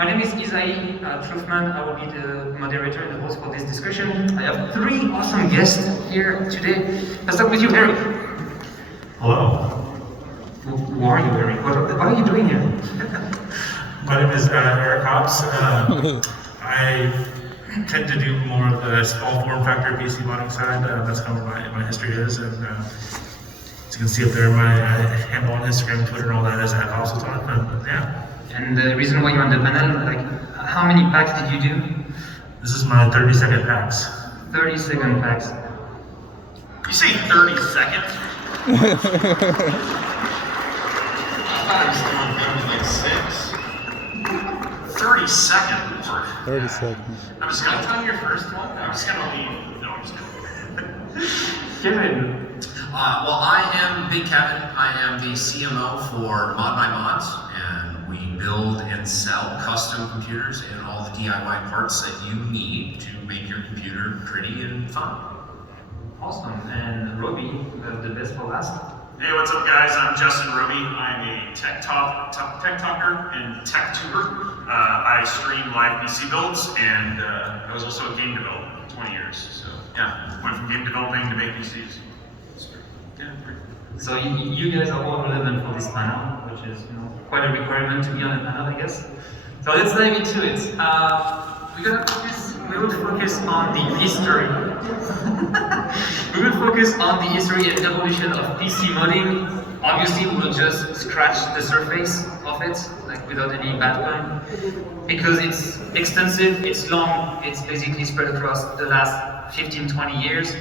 My name is Lsaie Truthman. I will be the moderator and the host for this discussion. I have three awesome guests here today. Let's start with you, Eric. Hello. Who are you, Eric? What are you doing here? My name is Eric Hobbs. I tend to do more of the small form factor PC modding side. That's kind of what my history is. And as you can see up there, my handle on Instagram, Twitter, and all that is at Hobbs on. But yeah. And the reason why you're on the panel, like, how many packs did you do? This is my 30-second packs. 30-second packs. You say 30 seconds? I thought I was doing like 6. 30 second work. 30 seconds. I'm just gonna tell your first one. I'm just gonna leave. No, I'm just gonna. Kevin. Well, I am Big Kevin. I am the CMO for Mod My Mods, and we build and sell custom computers and all the DIY parts that you need to make your computer pretty and fun. Awesome. And Robbie, the best for last. Hey, what's up, guys? I'm Justin Roby. I'm a tech talker and tech tuber. I stream live PC builds, and I was also a game developer for 20 years. So yeah, went from game developing to make PCs. Yeah, So you guys are all relevant for this panel, which is quite a requirement to be on a panel, I guess. So let's dive into it. We will focus on the history. We will focus on the history and evolution of PC modding. Obviously, we will just scratch the surface of it, like without any background, because it's extensive, it's long, it's basically spread across the last 15-20 years.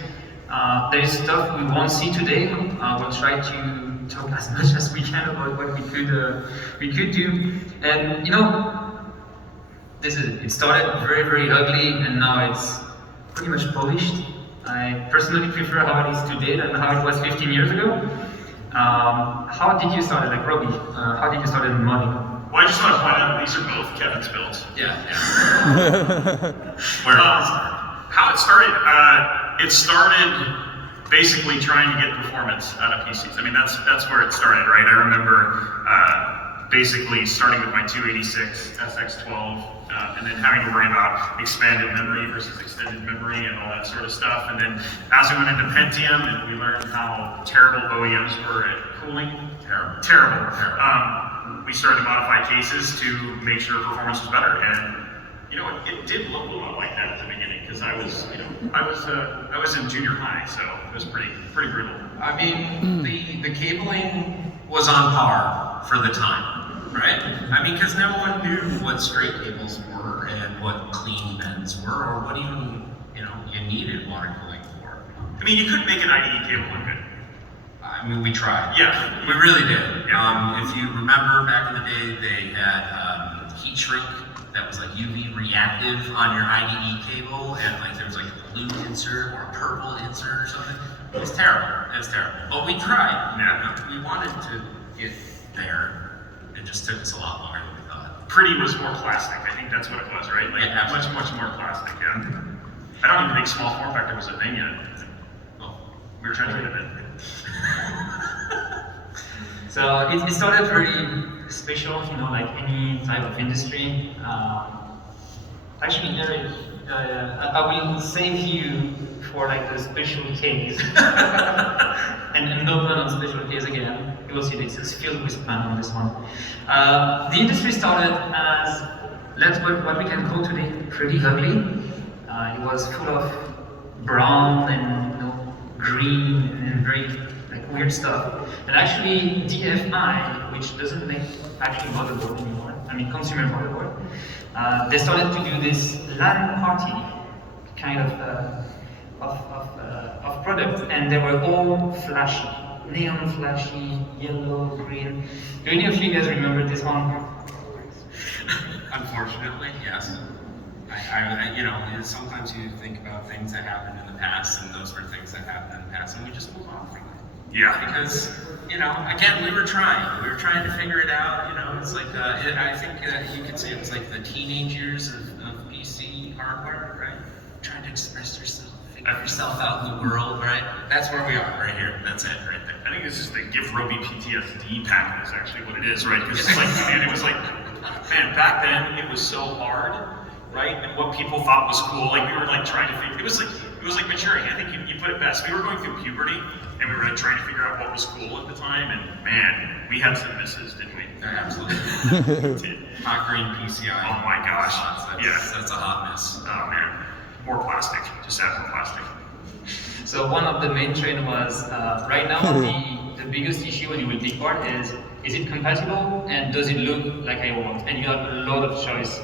There is stuff we won't see today. We'll try to talk as much as we can about what we could do. And it started very, very ugly, and now it's pretty much polished. I personally prefer how it is today than how it was 15 years ago. How did you start, like Robbie? How did you start in modding? Well, I just want to point out these are both Kevin's builds. Yeah. How it started? It started basically trying to get performance out of PCs. I mean, that's where it started, right? I remember basically starting with my 286 SX12 and then having to worry about expanded memory versus extended memory and all that sort of stuff. And then as we went into Pentium and we learned how terrible OEMs were at cooling, terrible. We started to modify cases to make sure performance was better. And it did look a lot like that at the beginning because I was in junior high, so it was pretty brutal. I mean, the cabling was on par for the time, right? I mean, because no one knew what straight cables were and what clean bends were, or what even you needed water cooling for. I mean, you could make an IDE cable look good. I mean, we tried. Yeah, we really did. Yeah. If you remember back in the day, they had heat shrink that was like UV reactive on your IDE cable, and like there was like a blue insert or a purple insert or something. It was terrible. But we tried. Yeah. We wanted to get there. It just took us a lot longer than we thought. Pretty was more plastic. I think that's what it was, right? Like Yeah, much more plastic. Yeah. I don't even think small form factor was a thing yet. Well, We were trying to get it. So it started very special, like any type of industry. Actually, Eric, I will save you for like the special case, and no pun on special case again. You will see this is filled with pun on this one. The industry started as what we can call today pretty ugly. It was full of brown and green and very weird stuff. And actually, DFI, which doesn't make actually motherboard anymore, I mean consumer motherboard, they started to do this LAN party kind of product, and they were all flashy, neon flashy, yellow, green. Do any of you guys remember this one? Unfortunately, yes. Sometimes you think about things that happened in the past, and those were things that happened in the past, and we just move on from it. Yeah. Because, again, we were trying to figure it out. It's like, I think you could say it was like the teenage years of PC hardware, right? Trying to express yourself, figure yourself out in the world, right? That's where we are, right here. That's it, right there. I think it's just the Give Roby PTSD pack is actually what it is, right? Because it's like, man, it was like Man, back then it was so hard, right? And what people thought was cool, like we were like trying to figure. It was like maturing. I think you put it best. We were going through puberty, and we were like trying to figure out what was cool at the time. And man, we had some misses, didn't we? Yeah, absolutely. Hot green PCI. Oh my gosh. That's a hot mess. Oh man, more plastic. Just add more plastic. So one of the main trend was right now the biggest issue when you will take part is it compatible and does it look like I want? And you have a lot of choice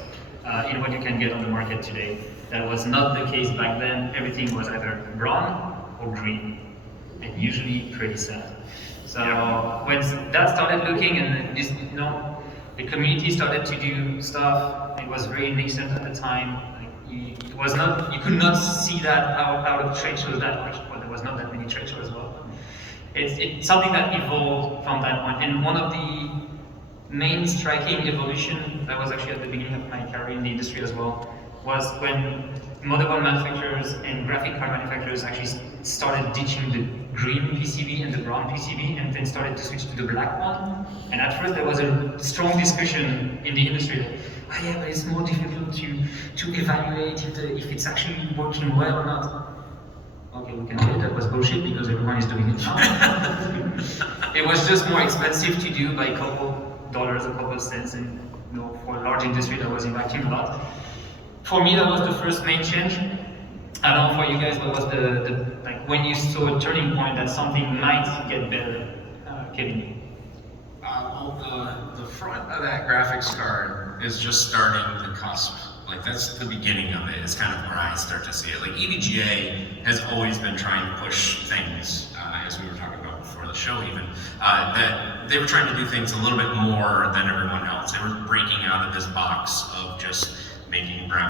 in what you can get on the market today. That was not the case back then. Everything was either brown or green, and usually pretty sad. So when that started looking and this, the community started to do stuff, it was very nascent at the time. It was not, you could not see that out of trade shows that much. Well, there was not that many trade shows as well. It's something that evolved from that point. And one of the main striking evolution that was actually at the beginning of my career in the industry as well was when motherboard manufacturers and graphic card manufacturers actually started ditching the green PCB and the brown PCB and then started to switch to the black one. And at first there was a strong discussion in the industry that, oh yeah, but it's more difficult to evaluate if it's actually working well or not. Okay, we can say that was bullshit because everyone is doing it now. It was just more expensive to do by a couple dollars, a couple cents, and for a large industry that was impacting a lot. For me, that was the first main change. I don't know for you guys, what was the like when you saw a turning point that something might get better, Kevin? Well, the front of that graphics card is just starting the cusp. Like that's the beginning of it. It's kind of where I start to see it. Like EVGA has always been trying to push things, as we were talking about before the show even, that they were trying to do things a little bit more than everyone else. They were breaking out of this box of just making brown